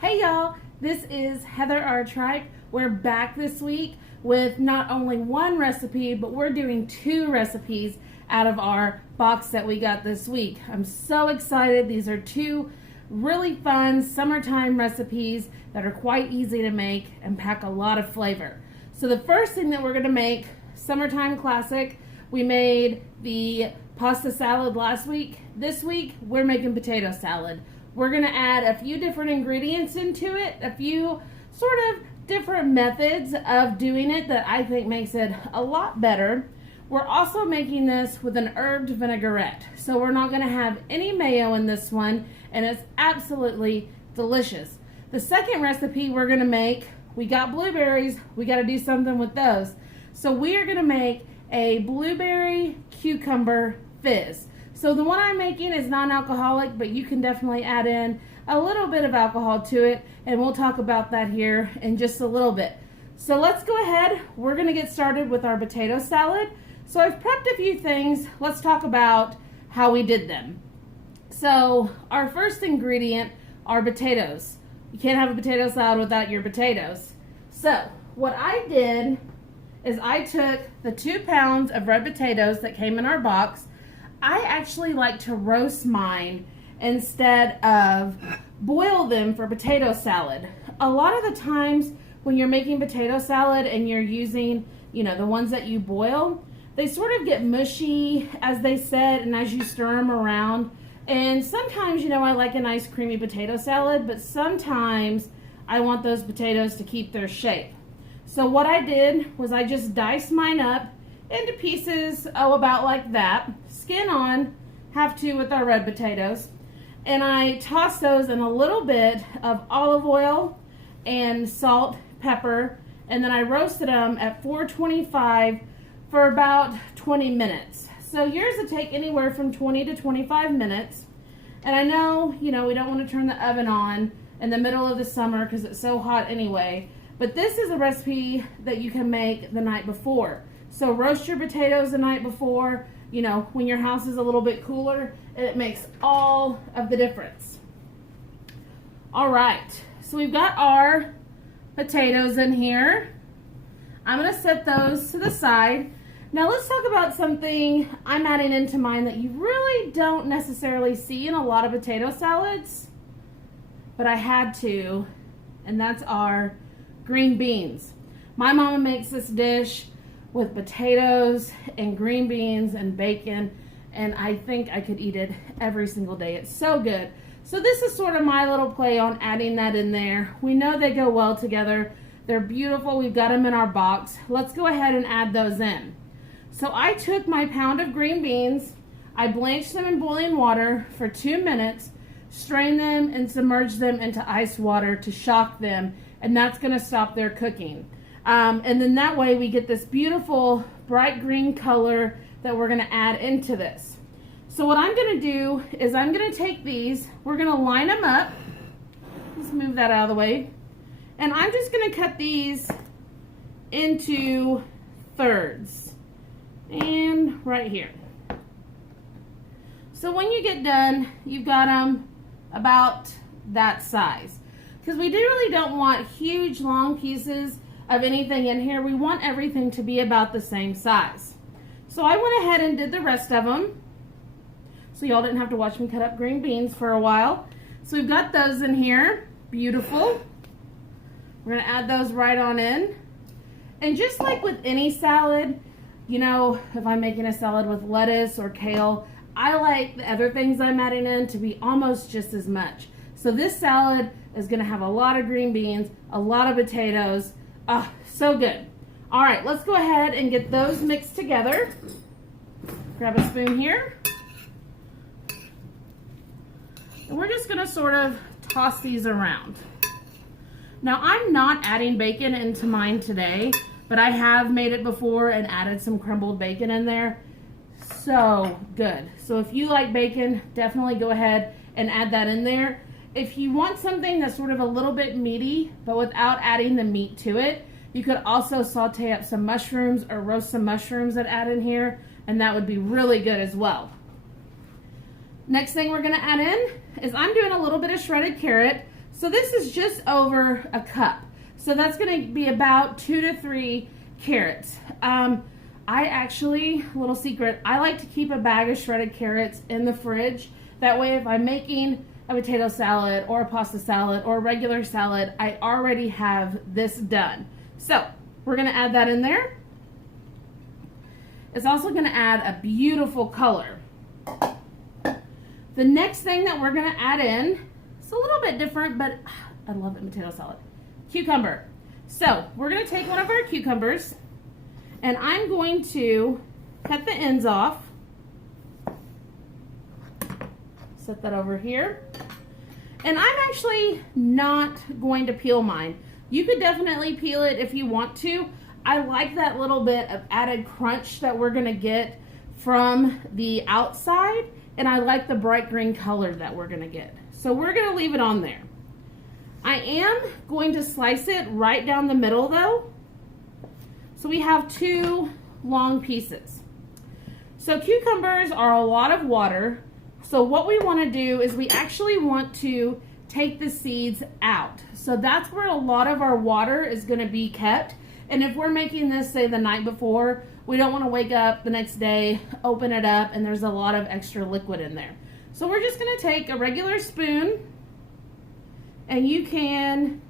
Hey y'all, this is Heather R. Tripe. We're back this week with not only one recipe, but we're doing two recipes out of our box that we got this week. I'm so excited. These are two really fun summertime recipes that are quite easy to make and pack a lot of flavor. So the first thing that we're going to make, summertime classic, we made the pasta salad last week. This week, we're making potato salad. We're going to add a few different ingredients into it, a few sort of different methods of doing it that I think makes it a lot better. We're also making this with an herbed vinaigrette. So we're not going to have any mayo in this one, and it's absolutely delicious. The second recipe we're going to make, we got blueberries, we got to do something with those. So we are going to make a blueberry cucumber fizz. So the one I'm making is non-alcoholic, but you can definitely add in a little bit of alcohol to it, and we'll talk about that here in just a little bit. So let's go ahead. We're going to get started with our potato salad. So I've prepped a few things. Let's talk about how we did them. So our first ingredient are potatoes. You can't have a potato salad without your potatoes. So what I did is I took the 2 pounds of red potatoes that came in our box. I actually like to roast mine instead of boil them for potato salad. A lot of the times when you're making potato salad and you're using, the ones that you boil, they sort of get mushy as they set and as you stir them around. And sometimes, I like a nice creamy potato salad, but sometimes I want those potatoes to keep their shape. So what I did was I just diced mine up into pieces, about like that, skin on, have to with our red potatoes, and I tossed those in a little bit of olive oil and salt, pepper, and then I roasted them at 425 for about 20 minutes. So yours would take anywhere from 20 to 25 minutes, and I know, we don't want to turn the oven on in the middle of the summer because it's so hot anyway, but this is a recipe that you can make the night before. So roast your potatoes the night before, when your house is a little bit cooler, and it makes all of the difference. All right, so we've got our potatoes in here. I'm going to set those to the side. Now let's talk about something I'm adding into mine that you really don't necessarily see in a lot of potato salads, but I had to, and that's our green beans. My mama makes this dish with potatoes and green beans and bacon, and I think I could eat it every single day. It's so good. So this is sort of my little play on adding that in there. We know they go well together. They're beautiful. We've got them in our box. Let's go ahead and add those in. So I took my pound of green beans, I blanched them in boiling water for 2 minutes, strained them and submerged them into ice water to shock them, and that's going to stop their cooking. And then that way we get this beautiful bright green color that we're going to add into this. So what I'm going to do is I'm going to take these, we're going to line them up. Let's move that out of the way. And I'm just going to cut these into thirds. And right here. So when you get done, you've got them about that size. Because we really don't want huge long pieces of anything in here. We want everything to be about the same size. So I went ahead and did the rest of them, so y'all didn't have to watch me cut up green beans for a while. So we've got those in here. Beautiful. We're going to add those right on in. And just like with any salad, if I'm making a salad with lettuce or kale, I like the other things I'm adding in to be almost just as much. So this salad is going to have a lot of green beans, a lot of potatoes. Oh, so good. All right, let's go ahead and get those mixed together. Grab a spoon here. And we're just going to sort of toss these around. Now, I'm not adding bacon into mine today, but I have made it before and added some crumbled bacon in there. So good. So if you like bacon, definitely go ahead and add that in there. If you want something that's sort of a little bit meaty, but without adding the meat to it, you could also saute up some mushrooms or roast some mushrooms and add in here, and that would be really good as well. Next thing we're going to add in is I'm doing a little bit of shredded carrot. So this is just over a cup. So that's going to be about 2 to 3 carrots. I actually, little secret, I like to keep a bag of shredded carrots in the fridge. That way if I'm making a potato salad or a pasta salad or a regular salad, I already have this done. So we're going to add that in there. It's also going to add a beautiful color. The next thing that we're going to add in, it's a little bit different, but I love it in potato salad. Cucumber. So we're going to take one of our cucumbers and I'm going to cut the ends off. Set that over here. And I'm actually not going to peel mine. You could definitely peel it if you want to. I like that little bit of added crunch that we're going to get from the outside, and I like the bright green color that we're going to get. So we're going to leave it on there. I am going to slice it right down the middle though. So we have 2 long pieces. So cucumbers are a lot of water. So what we want to do is we actually want to take the seeds out. So that's where a lot of our water is going to be kept. And if we're making this, say, the night before, we don't want to wake up the next day, open it up, and there's a lot of extra liquid in there. So we're just going to take a regular spoon, and you can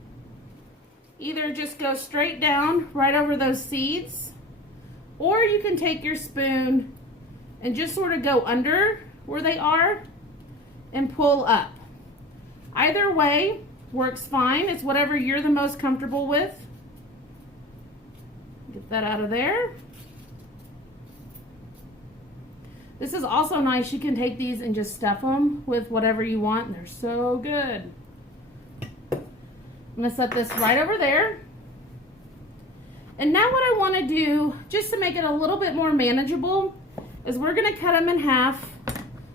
either just go straight down right over those seeds, or you can take your spoon and just sort of go under where they are and pull up. Either way works fine. It's whatever you're the most comfortable with. Get that out of there. This is also nice. You can take these and just stuff them with whatever you want, and they're so good. I'm going to set this right over there. And now what I want to do, just to make it a little bit more manageable, is we're going to cut them in half.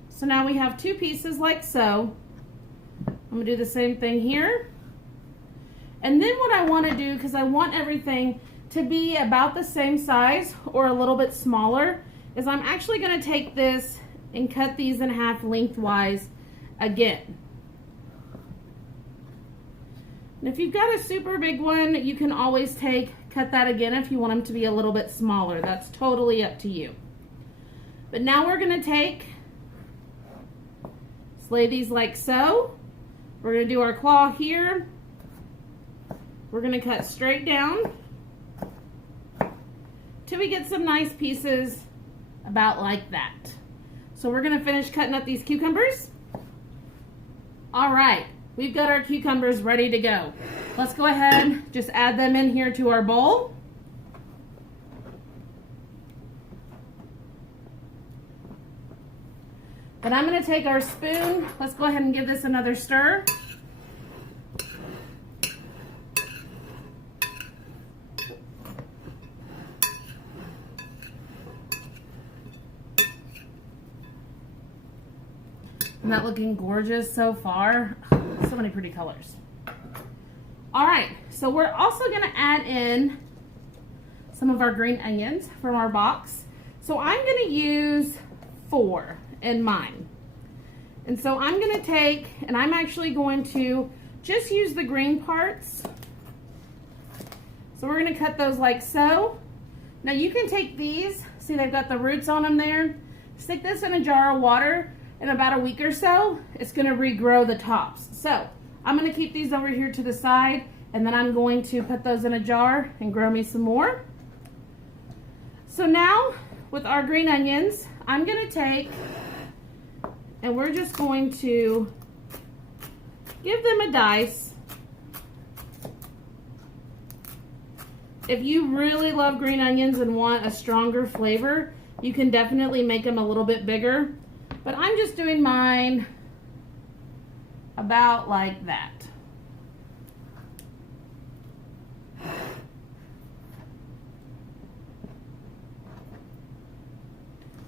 So now we have 2 pieces like so. I'm going to do the same thing here. And then what I want to do, because I want everything to be about the same size or a little bit smaller, is I'm actually going to take this and cut these in half lengthwise again. And if you've got a super big one, you can always cut that again if you want them to be a little bit smaller. That's totally up to you. But now we're going to lay these like so. We're going to do our claw here. We're going to cut straight down till we get some nice pieces about like that. So we're going to finish cutting up these cucumbers. All right. We've got our cucumbers ready to go. Let's go ahead, just add them in here to our bowl. Then I'm going to take our spoon. Let's go ahead and give this another stir. Isn't that looking gorgeous so far? So many pretty colors. All right, so we're also going to add in some of our green onions from our box. So I'm going to use 4 in mine. And so I'm going to take, and I'm actually going to just use the green parts. So we're going to cut those like so. Now you can take these, see they've got the roots on them there. Stick this in a jar of water. In about a week or so, it's going to regrow the tops. So I'm going to keep these over here to the side, and then I'm going to put those in a jar and grow me some more. So now with our green onions, I'm going to take, and we're just going to give them a dice. If you really love green onions and want a stronger flavor, you can definitely make them a little bit bigger. But I'm just doing mine about like that. I'm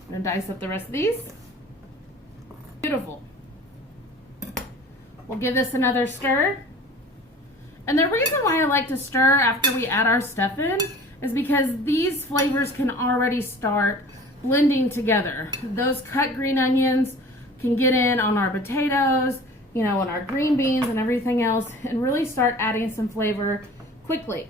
going to dice up the rest of these. Beautiful. We'll give this another stir. And the reason why I like to stir after we add our stuff in is because these flavors can already start blending together. Those cut green onions can get in on our potatoes, you know, and our green beans and everything else, and really start adding some flavor quickly.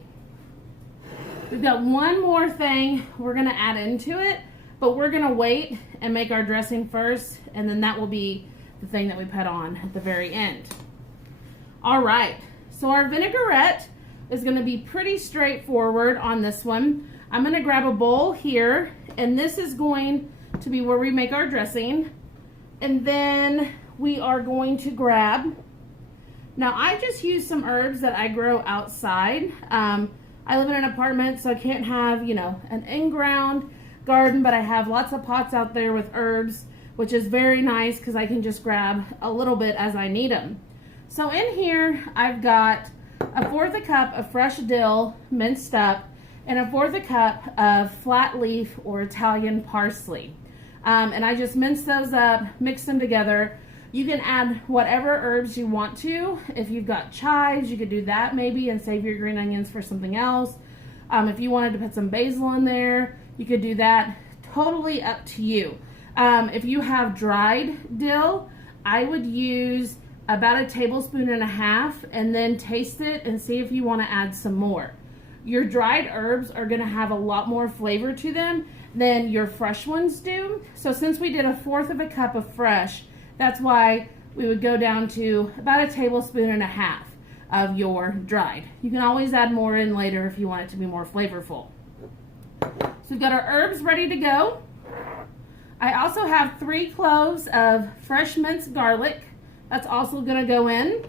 We've got one more thing we're gonna add into it, but we're gonna wait and make our dressing first, and then that will be the thing that we put on at the very end. All right, so our vinaigrette is gonna be pretty straightforward on this one. I'm gonna grab a bowl here, and this is going to be where we make our dressing. And then we are going to grab, now I just use some herbs that I grow outside. I live in an apartment, so I can't have, you know, an in-ground garden, but I have lots of pots out there with herbs, which is very nice because I can just grab a little bit as I need them. So in here, I've got 1/4 cup of fresh dill minced up and 1/4 cup of flat leaf or Italian parsley. And I just mince those up, mix them together. You can add whatever herbs you want to. If you've got chives, you could do that maybe and save your green onions for something else. If you wanted to put some basil in there, you could do that. Totally up to you. If you have dried dill, I would use about 1.5 tablespoons and then taste it and see if you want to add some more. Your dried herbs are going to have a lot more flavor to them than your fresh ones do. So since we did 1/4 cup of fresh, that's why we would go down to about 1.5 tablespoons of your dried. You can always add more in later if you want it to be more flavorful. So we've got our herbs ready to go. I also have 3 cloves of fresh minced garlic. That's also going to go in.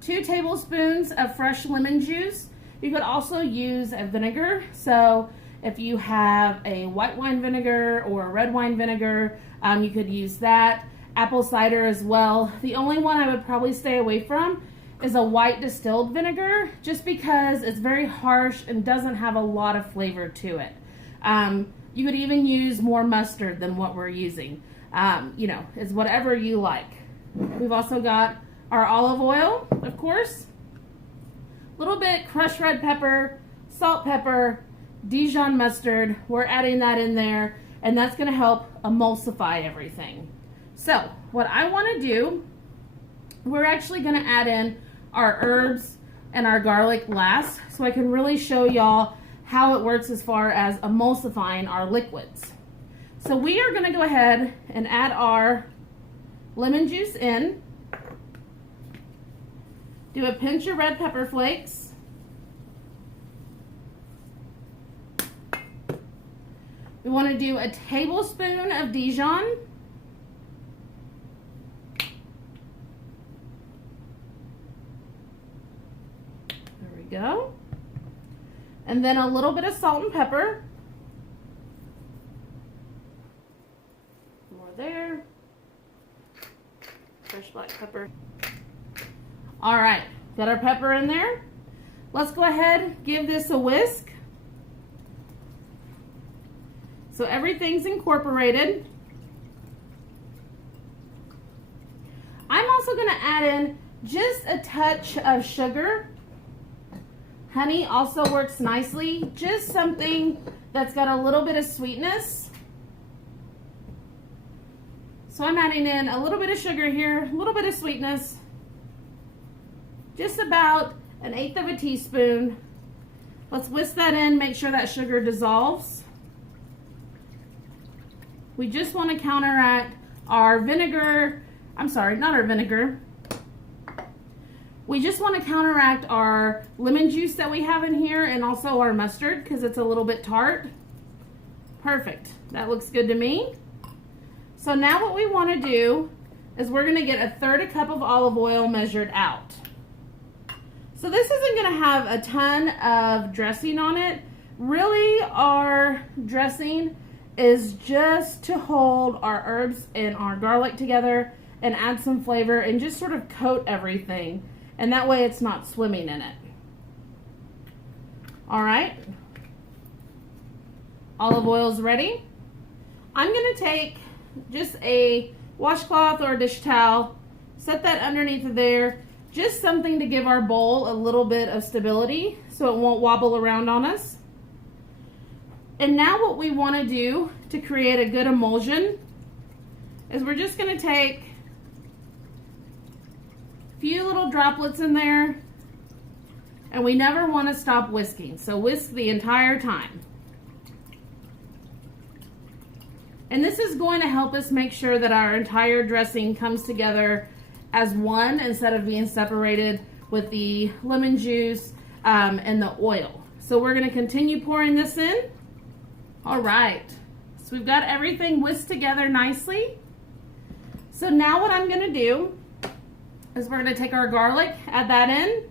2 tablespoons of fresh lemon juice. You could also use a vinegar. So if you have a white wine vinegar or a red wine vinegar, you could use that. Apple cider as well. The only one I would probably stay away from is a white distilled vinegar, just because it's very harsh and doesn't have a lot of flavor to it. You could even use more mustard than what we're using. You know, it's whatever you like. We've also got our olive oil, of course. A little bit crushed red pepper, salt, pepper, Dijon mustard. We're adding that in there, and that's going to help emulsify everything. So what I want to do, we're actually going to add in our herbs and our garlic last, so I can really show y'all how it works as far as emulsifying our liquids. So we are going to go ahead and add our lemon juice in. Do a pinch of red pepper flakes. We want to do a tablespoon of Dijon. There we go. And then a little bit of salt and pepper. More there. Fresh black pepper. All right, got our pepper in there. Let's go ahead, give this a whisk. So everything's incorporated. I'm also going to add in just a touch of sugar. Honey also works nicely. Just something that's got a little bit of sweetness. So I'm adding in a little bit of sugar here, a little bit of sweetness. Just about 1/8 teaspoon. Let's whisk that in, make sure that sugar dissolves. We just want to counteract our vinegar. I'm sorry, not our vinegar. We just want to counteract our lemon juice that we have in here and also our mustard because it's a little bit tart. Perfect. That looks good to me. So now what we want to do is we're going to get 1/3 cup of olive oil measured out. So this isn't going to have a ton of dressing on it. Really, our dressing is just to hold our herbs and our garlic together and add some flavor and just sort of coat everything. And that way it's not swimming in it. All right. Olive oil's ready. I'm going to take just a washcloth or a dish towel, set that underneath of there. Just something to give our bowl a little bit of stability so it won't wobble around on us. And now what we want to do to create a good emulsion is we're just going to take few little droplets in there. And we never want to stop whisking, so whisk the entire time. And this is going to help us make sure that our entire dressing comes together as one instead of being separated with the lemon juice and the oil. So we're going to continue pouring this in. All right, so we've got everything whisked together nicely. So now what I'm going to do is we're going to take our garlic, add that in.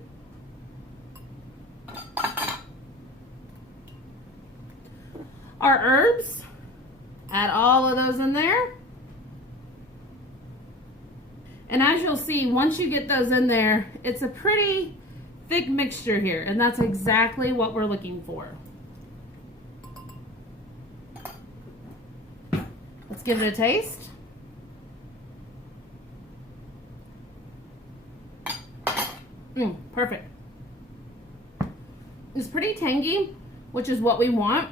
Our herbs, add all of those in there. And as you'll see, once you get those in there, it's a pretty thick mixture here, and that's exactly what we're looking for. Let's give it a taste. Perfect. It's pretty tangy, which is what we want,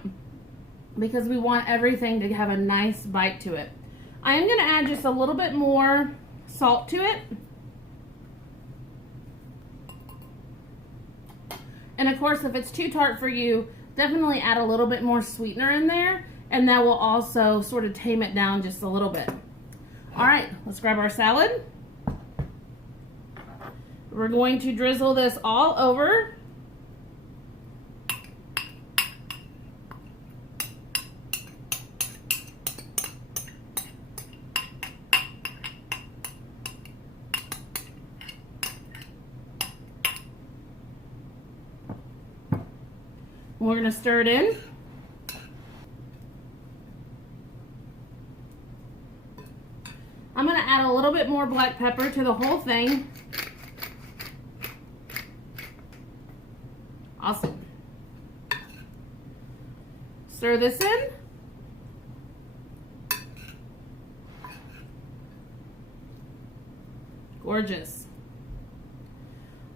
because we want everything to have a nice bite to it. I am going to add just a little bit more salt to it. And of course, if it's too tart for you, definitely add a little bit more sweetener in there, and that will also sort of tame it down just a little bit. All right, let's grab our salad. We're going to drizzle this all over. We're going to stir it in. I'm going to add a little bit more black pepper to the whole thing. Awesome. Stir this in. Gorgeous.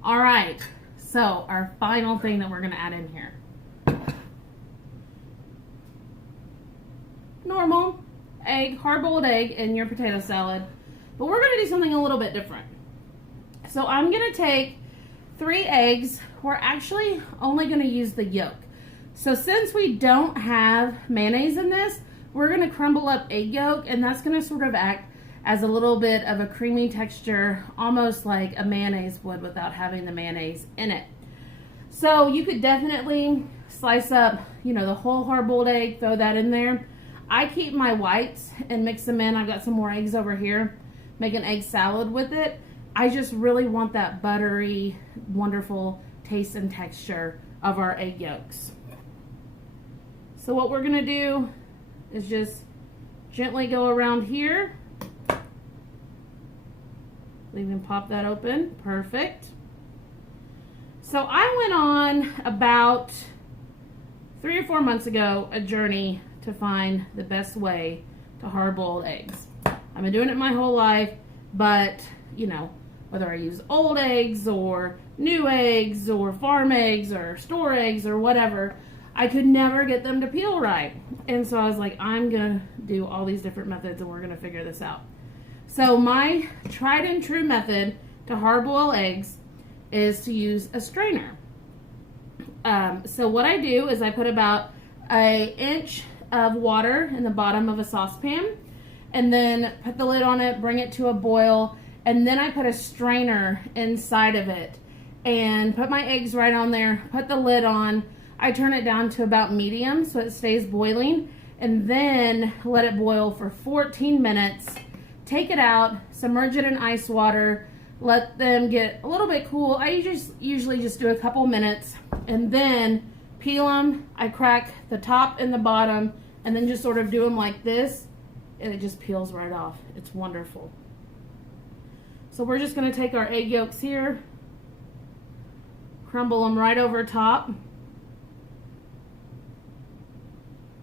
All right, so our final thing that we're going to add in here. Normal egg, hard-boiled egg in your potato salad, but we're going to do something a little bit different. So I'm going to take 3 eggs. We're actually only going to use the yolk. So since we don't have mayonnaise in this, we're going to crumble up egg yolk, and that's going to sort of act as a little bit of a creamy texture, almost like a mayonnaise would without having the mayonnaise in it. So you could definitely slice up, the whole hard-boiled egg, throw that in there. I keep my whites and mix them in. I've got some more eggs over here. Make an egg salad with it. I just really want that buttery, wonderful taste and texture of our egg yolks. So what we're gonna do is just gently go around here. We can pop that open. Perfect. So I went on about 3 or 4 months ago a journey to find the best way to hard-boiled eggs. I've been doing it my whole life, but whether I use old eggs or new eggs or farm eggs or store eggs or whatever, I could never get them to peel right. And so I was like, I'm gonna do all these different methods and we're gonna figure this out. So my tried and true method to hard-boil eggs is to use a strainer. So what I do is I put about an inch of water in the bottom of a saucepan, and then put the lid on it, bring it to a boil, and then I put a strainer inside of it and put my eggs right on there, put the lid on. I turn it down to about medium so it stays boiling, and then let it boil for 14 minutes. Take it out, submerge it in ice water, let them get a little bit cool. I usually just do a couple minutes, and then peel them. I crack the top and the bottom, and then just sort of do them like this, and it just peels right off. It's wonderful. So we're just going to take our egg yolks here, crumble them right over top.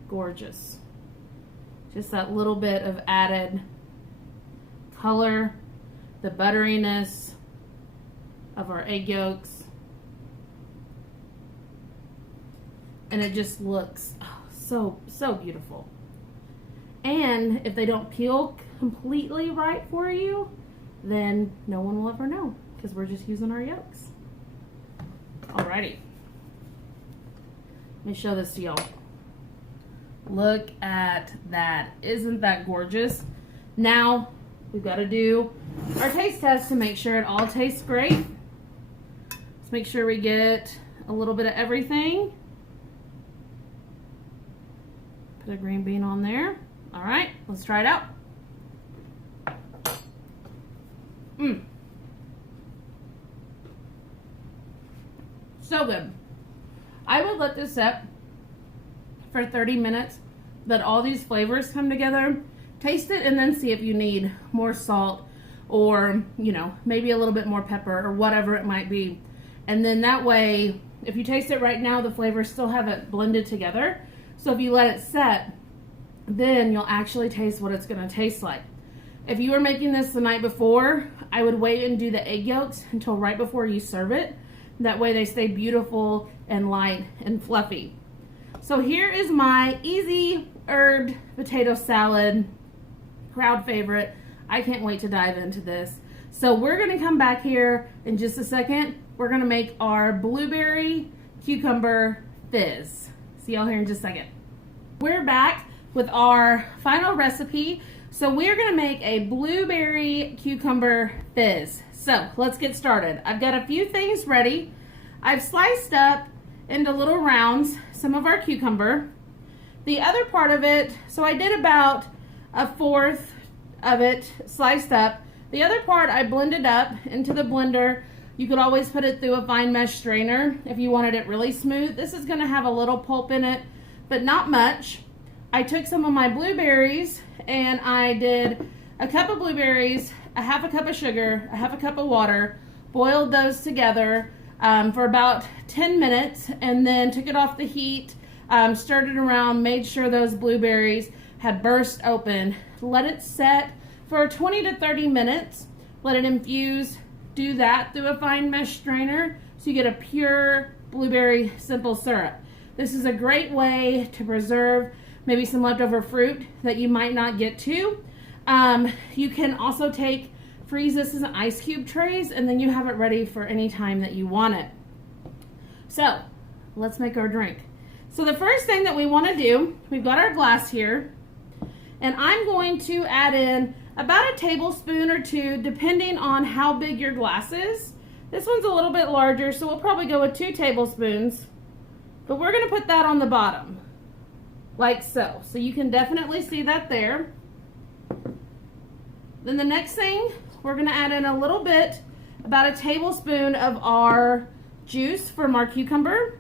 Gorgeous. Just that little bit of added color, the butteriness of our egg yolks. And it just looks so beautiful. And if they don't peel completely right for you, then no one will ever know. because we're just using our yolks. Alrighty. Let me show this to y'all. Look at that. Isn't that gorgeous? Now, we've got to do our taste test to make sure it all tastes great. Let's make sure we get a little bit of everything. Put a green bean on there. All right, let's try it out. So good. I would let this sit for 30 minutes, let all these flavors come together, taste it, and then see if you need more salt or, you know, maybe a little bit more pepper or whatever it might be. And then that way, if you taste it right now, the flavors still have it blended together. So if you let it set, then you'll actually taste what it's going to taste like. If you were making this the night before, I would wait and do the egg yolks until right before you serve it. That way they stay beautiful and light and fluffy. So here is my easy herb potato salad, crowd favorite. I can't wait to dive into this. So we're going to come back here in just a second. We're going to make our blueberry cucumber fizz. See y'all here in just a second. We're back with our final recipe. So we're going to make a blueberry cucumber fizz. So let's get started. I've got a few things ready. I've sliced up into little rounds some of our cucumber. The other part of it, so I did about a fourth of it sliced up. The other part I blended up into the blender. You could always put it through a fine mesh strainer if you wanted it really smooth. This is going to have a little pulp in it, but not much. I took some of my blueberries and I did a cup of blueberries, a half a cup of sugar, a half a cup of water, boiled those together for about 10 minutes, and then took it off the heat, stirred it around, made sure those blueberries had burst open. Let it set for 20 to 30 minutes. Let it infuse. Do that through a fine mesh strainer so you get a pure blueberry simple syrup. This is a great way to preserve maybe some leftover fruit that you might not get to. You can also freeze this in ice cube trays, and then you have it ready for any time that you want it. So let's make our drink. So the first thing that we want to do, we've got our glass here, and I'm going to add in about a tablespoon or two, depending on how big your glass is. This one's a little bit larger, so we'll probably go with 2 tablespoons, but we're going to put that on the bottom, like so. So you can definitely see that there. Then the next thing, we're going to add in a little bit, about a tablespoon of our juice from our cucumber.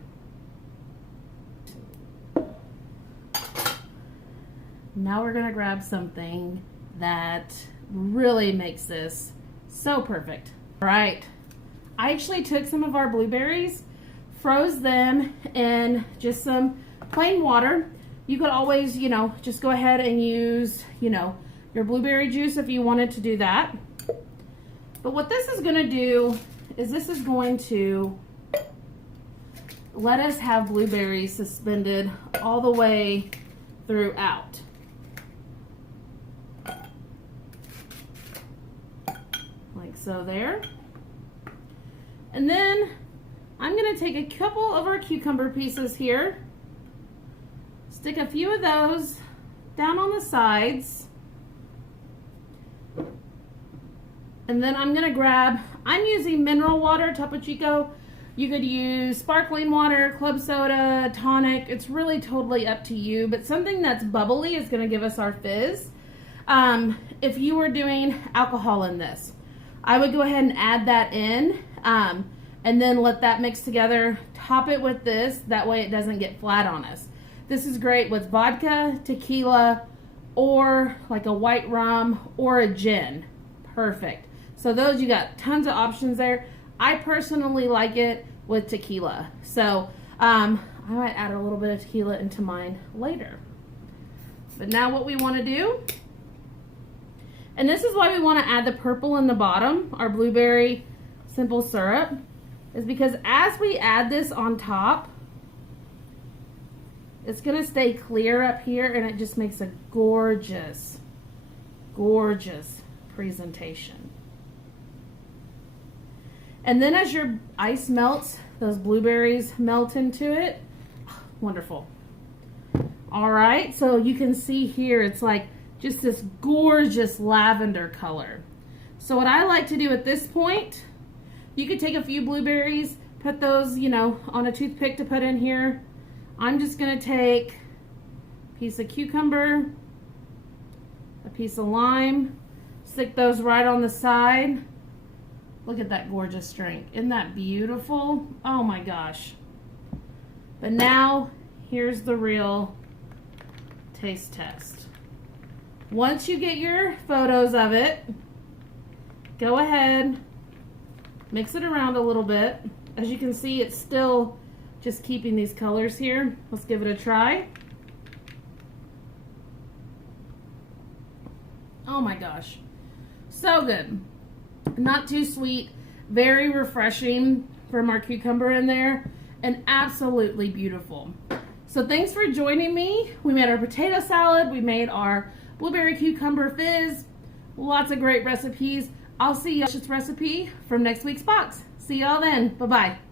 Now we're going to grab something that really makes this so perfect. All right, I actually took some of our blueberries, froze them in just some plain water. You could always, just go ahead and use, your blueberry juice if you wanted to do that. But what this is going to do is this is going to let us have blueberries suspended all the way throughout. Like so there. And then I'm going to take a couple of our cucumber pieces here, stick a few of those down on the sides, and then I'm going to grab, I'm using mineral water, Topo Chico. You could use sparkling water, club soda, tonic. It's really totally up to you, but something that's bubbly is going to give us our fizz. If you were doing alcohol in this, I would go ahead and add that in, and then let that mix together. Top it with this, that way it doesn't get flat on us. This is great with vodka, tequila, or like a white rum or a gin. Perfect. So those, you got tons of options there. I personally like it with tequila. So I might add a little bit of tequila into mine later. But now what we want to do, and this is why we want to add the purple in the bottom, our blueberry simple syrup, is because as we add this on top, it's going to stay clear up here, and it just makes a gorgeous, gorgeous presentation. And then as your ice melts, those blueberries melt into it. Wonderful. All right, so you can see here, it's like just this gorgeous lavender color. So what I like to do at this point, you could take a few blueberries, put those, you know, on a toothpick to put in here. I'm just gonna take a piece of cucumber, a piece of lime, stick those right on the side. Look at that gorgeous drink. Isn't that beautiful? Oh my gosh. But now, here's the real taste test. Once you get your photos of it, go ahead, mix it around a little bit. As you can see, it's still just keeping these colors here. Let's give it a try. Oh my gosh, so good. Not too sweet, very refreshing from our cucumber in there, and absolutely beautiful. So thanks for joining me. We made our potato salad, we made our blueberry cucumber fizz, lots of great recipes. I'll see you recipe from next week's box. See y'all then. Bye-bye.